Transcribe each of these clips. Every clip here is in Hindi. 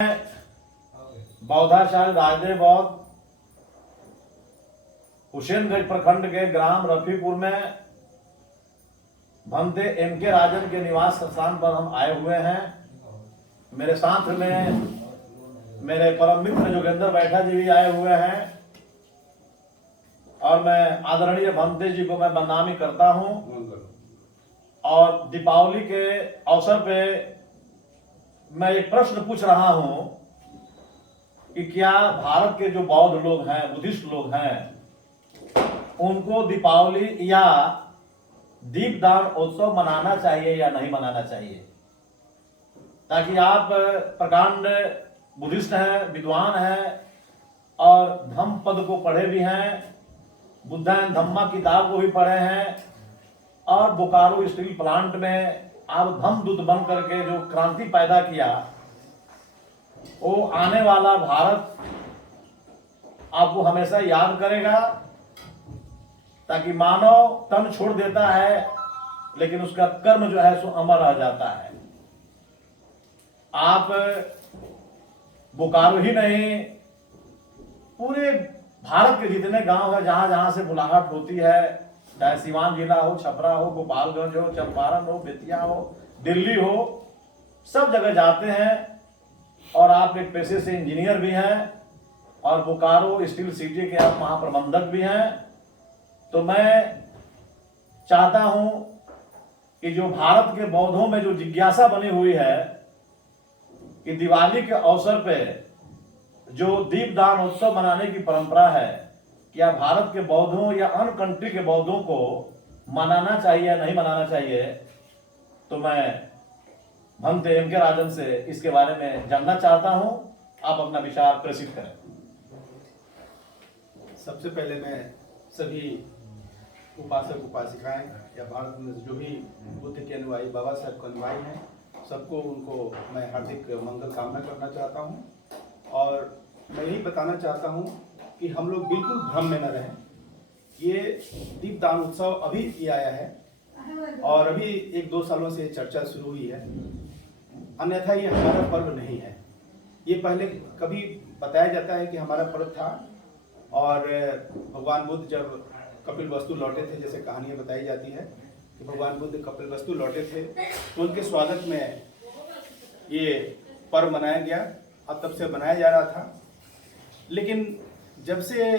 बौद्धाचार्य राजदेव बौद्ध हुसैनगंज प्रखंड के ग्राम रफीपुर में भंते एम.के. राजन के निवास स्थान पर हम आए हुए हैं। मेरे साथ में मेरे परम मित्र जोगेंद्र बैठा जी भी आए हुए हैं और मैं आदरणीय भंते जी को मैं बदनामी करता हूं। और दीपावली के अवसर पे मैं एक प्रश्न पूछ रहा हूं कि क्या भारत के जो बौद्ध लोग हैं, बुद्धिस्ट लोग हैं, उनको दीपावली या दीपदान उत्सव मनाना चाहिए या नहीं मनाना चाहिए? ताकि आप प्रकांड बुद्धिस्ट हैं, विद्वान हैं और धम्म पद को पढ़े भी हैं, बुद्धायन धम्मा किताब को भी पढ़े हैं और बोकारो स्टील प्लांट में आप धम्मदूत बन करके जो क्रांति पैदा किया, वो आने वाला भारत आपको हमेशा याद करेगा। ताकि मानव तन छोड़ देता है लेकिन उसका कर्म जो है सो अमर रह जाता है। आप बोकारो ही नहीं, पूरे भारत के जितने गांव है जहां जहां से बुलाहट होती है, चाहे सीवान जिला हो, छपरा हो, गोपालगंज हो, चंपारण हो, बेतिया हो, दिल्ली हो, सब जगह जाते हैं। और आप एक पेशे से इंजीनियर भी हैं और बोकारो स्टील सिटी के आप महाप्रबंधक भी हैं। तो मैं चाहता हूं कि जो भारत के बौद्धों में जो जिज्ञासा बनी हुई है कि दिवाली के अवसर पे जो दीपदान उत्सव मनाने की परंपरा है, क्या भारत के बौद्धों या अन्य कंट्री के बौद्धों को मनाना चाहिए या नहीं मनाना चाहिए? तो मैं भंते एम.के. राजन से इसके बारे में जानना चाहता हूं। आप अपना विचार प्रेषित करें। सबसे पहले मैं सभी उपासक उपासिकाएं या भारत में जो भी बुद्ध के अनुयायी, बाबा साहब के अनुयायी हैं, सबको उनको मैं हार्दिक मंगल कामना करना चाहता हूं। और मैं यही बताना चाहता हूं कि हम लोग बिल्कुल भ्रम में न रहें। ये दीपदान उत्सव अभी ये आया है और अभी 1-2 सालों से चर्चा शुरू हुई है, अन्यथा ये हमारा पर्व नहीं है। ये पहले कभी बताया जाता है कि हमारा पर्व था और भगवान बुद्ध जब कपिलवस्तु लौटे थे, जैसे कहानियाँ बताई जाती है कि भगवान बुद्ध कपिलवस्तु लौटे थे तो उनके स्वागत में ये पर्व मनाया गया और तब से मनाया जा रहा था। लेकिन जब से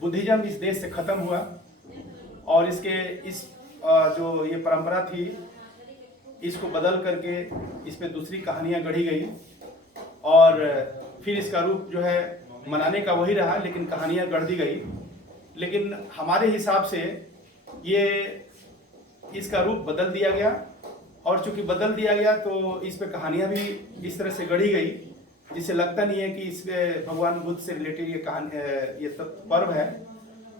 बुद्धिज्म इस देश से खत्म हुआ और इस जो ये परंपरा थी, इसको बदल करके इसमें दूसरी कहानियाँ गढ़ी गई और फिर इसका रूप जो है मनाने का वही रहा, लेकिन कहानियाँ गढ़ दी गई। लेकिन हमारे हिसाब से ये इसका रूप बदल दिया गया और चूंकि बदल दिया गया तो इस पे कहानियाँ भी इस तरह से गढ़ी गई जिससे लगता नहीं है कि इसमें भगवान बुद्ध से रिलेटेड ये कहानी, ये पर्व है।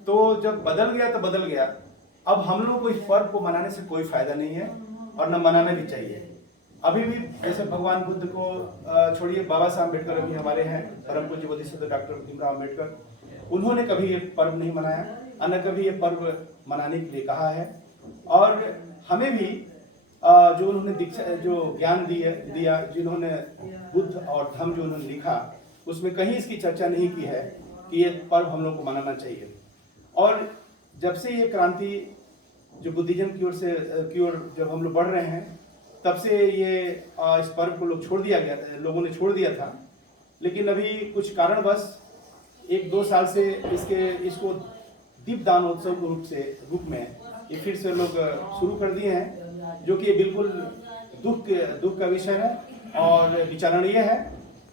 तो जब बदल गया तो बदल गया। अब हम लोगों को इस पर्व को मनाने से कोई फायदा नहीं है और न मनाना भी चाहिए। अभी भी जैसे भगवान बुद्ध को छोड़िए, बाबा साहब अम्बेडकर अभी हमारे हैं, परम पूज्य बोधिसत्व डॉक्टर भीमराव अम्बेडकर, उन्होंने कभी ये पर्व नहीं मनाया, न कभी ये पर्व मनाने के लिए कहा है। और हमें भी जो उन्होंने दीक्षा, जो ज्ञान दिया, जिन्होंने बुद्ध और धम्म जो उन्होंने लिखा, उसमें कहीं इसकी चर्चा नहीं की है कि ये पर्व हम लोग को मनाना चाहिए। और जब से ये क्रांति जो बुद्धिज्म की ओर जब हम लोग बढ़ रहे हैं, तब से ये इस पर्व को लोगों ने छोड़ दिया था। लेकिन अभी कुछ कारणवश 1-2 साल से इसको दीपदान उत्सव के रूप में ये फिर से लोग शुरू कर दिए हैं, जो कि बिल्कुल दुख का विषय है और विचारणीय है।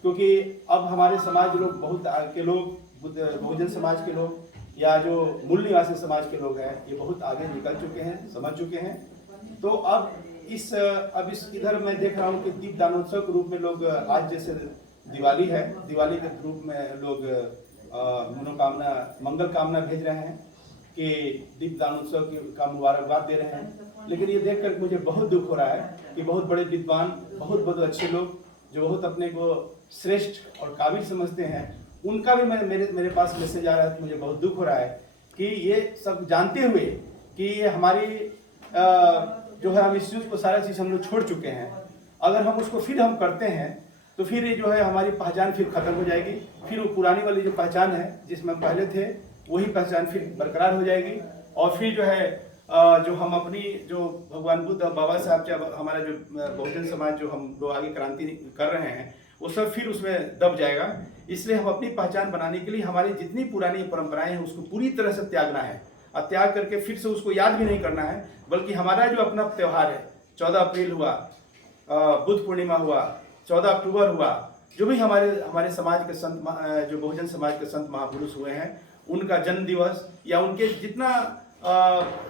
क्योंकि अब हमारे समाज लोग, बहुत के लोग, बहुजन समाज के लोग या जो मूल निवासी समाज के लोग हैं, ये बहुत आगे निकल चुके हैं, समझ चुके हैं। तो अब इधर मैं देख रहा हूँ कि दीपदानोत्सव के रूप में लोग, आज जैसे दिवाली है, दिवाली के रूप में लोग मनोकामना, मंगल कामना भेज रहे हैं कि दीपदानोत्सव का मुबारकबाद दे रहे हैं। लेकिन ये देखकर मुझे बहुत दुख हो रहा है कि बहुत बड़े विद्वान, बहुत अच्छे लोग जो बहुत अपने को श्रेष्ठ और काबिल समझते हैं, उनका भी मेरे पास मैसेज आ रहा है। तो मुझे बहुत दुख हो रहा है कि ये सब जानते हुए कि ये हमारी जो है, हम इस चीज़ को, सारा चीज़ हम लोग छोड़ चुके हैं, अगर हम उसको फिर हम करते हैं तो फिर ये जो है हमारी पहचान फिर खत्म हो जाएगी। फिर वो पुरानी वाली जो पहचान है जिसमें हम पहले थे वही पहचान फिर बरकरार हो जाएगी। और फिर जो है जो हम अपनी जो भगवान बुद्ध बाबा साहब जब हमारा जो बहुजन समाज जो हम लोग आगे क्रांति कर रहे हैं वो सब फिर उसमें दब जाएगा। इसलिए हम अपनी पहचान बनाने के लिए हमारी जितनी पुरानी परंपराएं हैं उसको पूरी तरह से त्यागना है, और त्याग करके फिर से उसको याद भी नहीं करना है, बल्कि हमारा जो अपना त्यौहार है 14 अप्रैल हुआ, बुद्ध पूर्णिमा हुआ, 14 अक्टूबर हुआ, जो भी हमारे समाज के संत जो बहुजन समाज के संत महापुरुष हुए हैं उनका जन्म दिवस या उनके जितना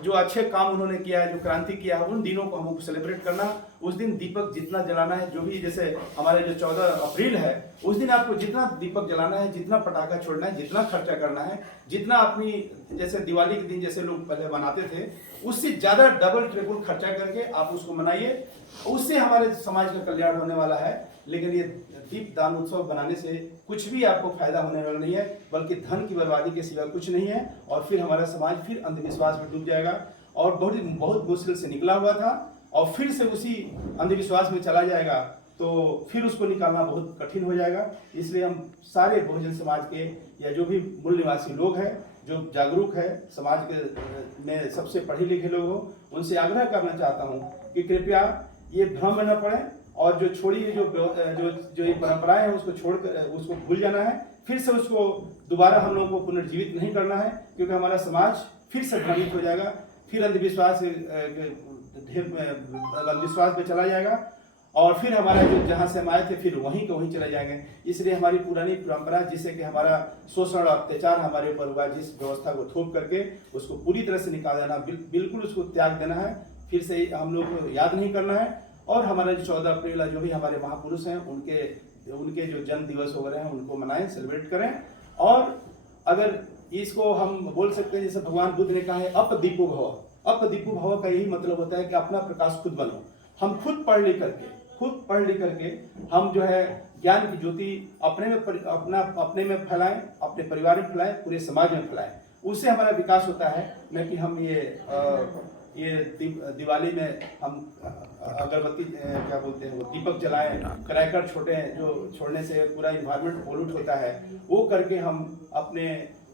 जो अच्छे काम उन्होंने किया है, जो क्रांति किया है, उन दिनों को हमको सेलिब्रेट करना। उस दिन दीपक जितना जलाना है, जो भी जैसे हमारे जो 14 अप्रैल है उस दिन आपको जितना दीपक जलाना है, जितना पटाखा छोड़ना है, जितना खर्चा करना है, जितना अपनी जैसे दिवाली के दिन जैसे लोग पहले मनाते थे उससे ज़्यादा डबल ट्रिपल खर्चा करके आप उसको मनाइए। उससे हमारे समाज का कल्याण होने वाला है। लेकिन ये दीप दान उत्सव बनाने से कुछ भी आपको फायदा होने वाला नहीं है, बल्कि धन की बर्बादी के सिवा कुछ नहीं है। और फिर हमारा समाज फिर अंधविश्वास में डूब जाएगा और बहुत मुश्किल से निकला हुआ था और फिर से उसी अंधविश्वास में चला जाएगा, तो फिर उसको निकालना बहुत कठिन हो जाएगा। इसलिए हम सारे बहुजन समाज के या जो भी मूल निवासी लोग हैं, जो जागरूक है, समाज के में सबसे पढ़े लिखे लोग हो, उनसे आग्रह करना चाहता हूँ कि कृपया ये भ्रम में न पड़े और जो छोड़िए जो ये परंपराएं हैं उसको छोड़कर उसको भूल जाना है। फिर से उसको दोबारा हम लोगों को पुनर्जीवित नहीं करना है, क्योंकि हमारा समाज फिर से भ्रमित हो जाएगा, फिर अंधविश्वास में चला जाएगा और फिर हमारा जो जहाँ से हम आए थे फिर वहीं के वहीं चले जाएंगे। इसलिए हमारी पुरानी परंपरा जिससे कि हमारा शोषण और अत्याचार हमारे ऊपर हुआ, जिस व्यवस्था को थोप करके उसको पूरी तरह से निकाल देना, बिल्कुल उसको त्याग देना है, फिर से हम लोग को याद नहीं करना है। और हमारे 14 अप्रैल जो भी हमारे महापुरुष हैं उनके जो जन्म दिवस हो रहे हैं उनको मनाएं, सेलिब्रेट करें। और अगर इसको हम बोल सकते हैं जैसे भगवान बुद्ध ने कहा है अपदीपो भव। अपदीपो भव का यही मतलब होता है कि अपना प्रकाश खुद बनो। हम खुद पढ़ लिख करके हम जो है ज्ञान की ज्योति अपने में फैलाएं, अपने परिवार में फैलाएं, पूरे समाज में फैलाएं। उससे हमारा विकास होता है। न कि हम ये दिवाली में हम अगरबत्ती क्या बोलते हैं वो दीपक जलाएं, क्रैकर छोड़ने से पूरा इन्वायरमेंट पोल्यूट होता है, वो करके हम अपने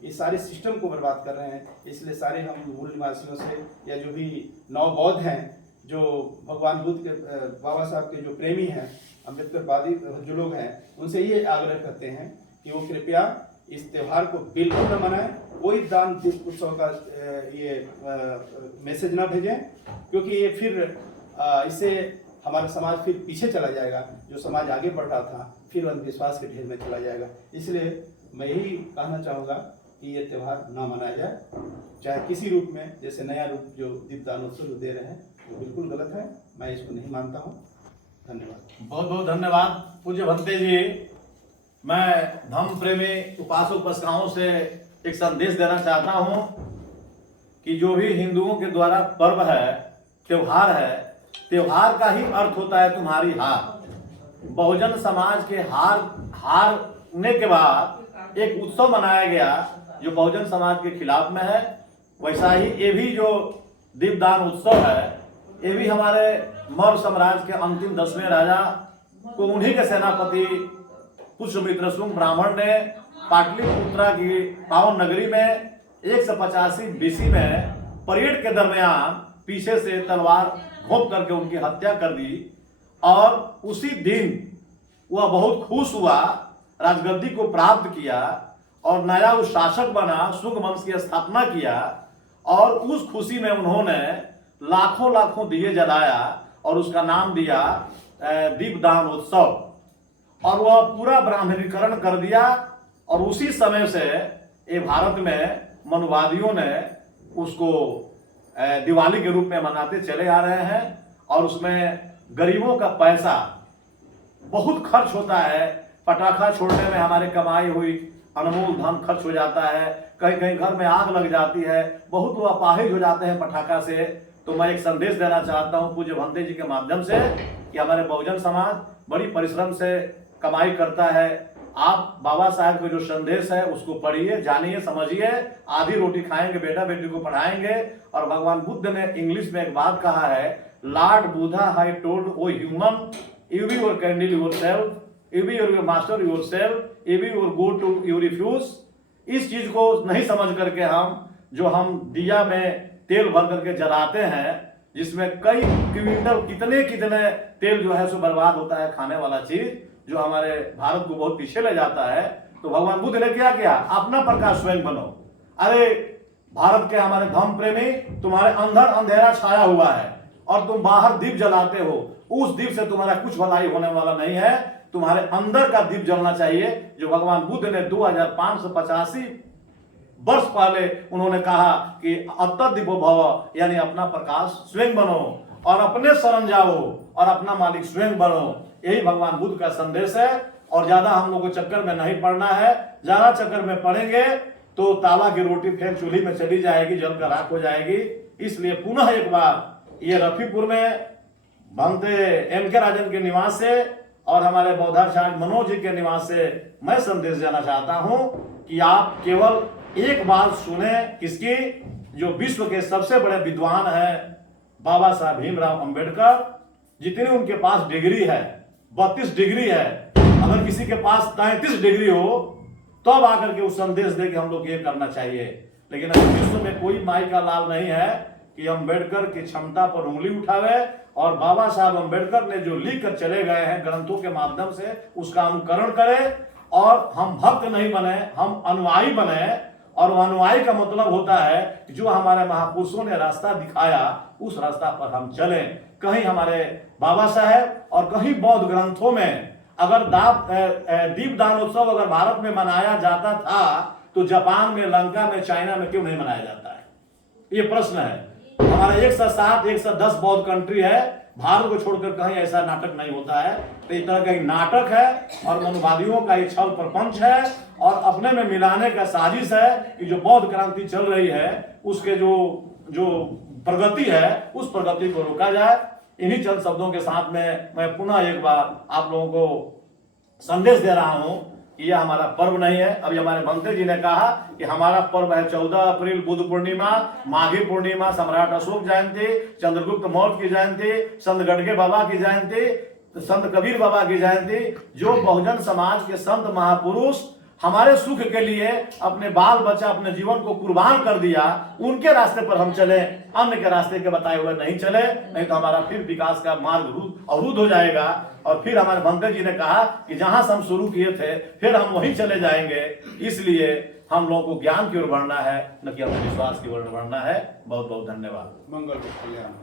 इस सारे सिस्टम को बर्बाद कर रहे हैं। इसलिए सारे हम मूल निवासियों से या जो भी नवबौद्ध हैं, जो भगवान बुद्ध के बाबा साहब के जो प्रेमी हैं, अम्बेडकरवादी जो लोग हैं, उनसे ये आग्रह करते हैं कि वो कृपया इस त्योहार को बिल्कुल न मनाएं। कोई दान दीप उत्सव का ये मैसेज ना भेजें, क्योंकि ये फिर इससे हमारा समाज फिर पीछे चला जाएगा। जो समाज आगे बढ़ रहा था फिर अंधविश्वास के ढेर में चला जाएगा। इसलिए मैं यही कहना चाहूँगा कि ये त्यौहार ना मनाया जाए, चाहे किसी रूप में। जैसे नया रूप जो दीपदान उत्सव दे रहे हैं वो बिल्कुल गलत है, मैं इसको नहीं मानता हूँ। धन्यवाद। बहुत बहुत धन्यवाद पूज्य भंते जी। मैं धम्म प्रेमी उपासक उपासिकाओं से एक संदेश देना चाहता हूँ कि जो भी हिंदुओं के द्वारा पर्व है, त्योहार है, त्योहार का ही अर्थ होता है तुम्हारी हार। बहुजन समाज के हारने के बाद एक उत्सव मनाया गया जो बहुजन समाज के खिलाफ में है। वैसा ही ये भी जो दीपदान उत्सव है, ये भी हमारे मौर्य साम्राज्य के अंतिम 10वें राजा को उन्हीं के सेनापति पुष्यमित्र शुंग ब्राह्मण ने पाटलिपुत्रा की पावन नगरी में 185 BC में परेड के दरमियान पीछे से तलवार घोंप करके उनकी हत्या कर दी। और उसी दिन वह बहुत खुश हुआ, राजगद्दी को प्राप्त किया और नया उस शासक बना, शुंग वंश की स्थापना किया। और उस खुशी में उन्होंने लाखों दिए जलाया और उसका नाम दिया दीपदान उत्सव। और वह पूरा ब्राह्मणीकरण कर दिया। और उसी समय से ये भारत में मनुवादियों ने उसको दिवाली के रूप में मनाते चले आ रहे हैं। और उसमें गरीबों का पैसा बहुत खर्च होता है। पटाखा छोड़ने में हमारे कमाई हुई अनमोल धन खर्च हो जाता है। कहीं कहीं घर में आग लग जाती है, बहुत वो अपाहिज हो जाते हैं पटाखा से। तो मैं एक संदेश देना चाहता हूं पूज्य भंते जी के माध्यम से कि हमारे बहुजन समाज बड़ी परिश्रम से कमाई करता है। आप बाबा साहब का जो संदेश है उसको पढ़िए, जानिए, समझिए। आधी रोटी खाएंगे, बेटा बेटी को पढ़ाएंगे। और भगवान बुद्ध ने इंग्लिश में एक बात कहा है, lord Buddha had told O human, you be your candle yourself if you are your master yourself, if you go to you refuse। इस चीज को नहीं समझ करके हम दिया में तेल भर करके जलाते हैं, जिसमें कई क्विंटल कितने कितने तेल जो है सो बर्बाद होता है, खाने वाला चीज जो हमारे भारत को बहुत पीछे ले जाता है। तो भगवान बुद्ध ने क्या किया, अपना प्रकाश स्वयं बनो। अरे भारत के हमारे धर्म प्रेमी, तुम्हारे अंदर अंधेरा छाया हुआ है और तुम बाहर दीप जलाते हो, उस दीप से तुम्हारा कुछ भलाई होने वाला नहीं है। तुम्हारे अंदर का दीप जलना चाहिए, जो भगवान बुद्ध ने 2585 वर्ष पहले उन्होंने कहा कि अत्तदीपो भव, यानी अपना प्रकाश स्वयं बनो और अपने शरण जाओ और अपना मालिक स्वयं बनो। यही भगवान बुद्ध का संदेश है। और ज्यादा हम लोग को चक्कर में नहीं पड़ना है। ज्यादा चक्कर में पड़ेंगे तो तावा की रोटी फेंक चूल्ही में चली जाएगी, जल कर राख हो जाएगी। इसलिए पुनः एक बार ये रफीपुर में भंते MK राजन के निवास से और हमारे बौद्धाचार्य मनोज जी के निवास से मैं संदेश देना चाहता हूं कि आप केवल एक बात सुने, किसकी, जो विश्व के सबसे बड़े विद्वान हैं बाबा साहब भीमराव अंबेडकर। जितनी उनके पास डिग्री है, 32 डिग्री है, अगर किसी के पास 33 डिग्री हो तब तो आकर के उस संदेश दे कि हम लोग ये करना चाहिए। लेकिन अगर विश्व में कोई माई का लाल नहीं है कि अंबेडकर की क्षमता पर उंगली उठावे और बाबा साहब अंबेडकर ने जो लिख कर चले गए हैं ग्रंथों के माध्यम से उसका अनुकरण करे और हम भक्त नहीं बने, हम अनुयायी बने। और अनुयायी का मतलब होता है कि जो हमारे महापुरुषों ने रास्ता दिखाया उस रास्ता पर हम चलें। कहीं हमारे बाबा साहब और कहीं बौद्ध ग्रंथों में अगर दीपदान उत्सव अगर भारत में मनाया जाता था तो जापान में, लंका में, चाइना में क्यों नहीं मनाया जाता है, ये प्रश्न है। हमारा 107 110 बौद्ध कंट्री है, भारत को छोड़कर कहीं ऐसा नाटक नहीं होता है। तो इस तरह का एक नाटक है और मनुवादियों का एक छल प्रपंच है और अपने में मिलाने का साजिश है कि जो बौद्ध क्रांति चल रही है उसके जो प्रगति है उस प्रगति को रोका जाए। इन्हीं चंद शब्दों के साथ में मैं पुनः एक बार आप लोगों को संदेश दे रहा हूं कि यह हमारा पर्व नहीं है। अभी हमारे भंते जी ने कहा कि हमारा पर्व है 14 अप्रैल बुद्ध पूर्णिमा, माघी पूर्णिमा, सम्राट अशोक जयंती, चंद्रगुप्त मौर्य की जयंती, संत गडगे बाबा की जयंती, संत कबीर बाबा की जयंती। जो बहुजन समाज के संत महापुरुष हमारे सुख के लिए अपने बाल बच्चा, अपने जीवन को कुर्बान कर दिया, उनके रास्ते पर हम चले, अन्य के रास्ते के बताए हुए नहीं चले, नहीं तो हमारा फिर विकास का मार्ग अवरुद्ध हो जाएगा। और फिर हमारे भंते जी ने कहा कि जहां से हम शुरू किए थे फिर हम वहीं चले जाएंगे। इसलिए हम लोगों को ज्ञान की ओर बढ़ना है, न कि अपने विश्वास की ओर बढ़ना है। बहुत बहुत धन्यवाद। मंगल।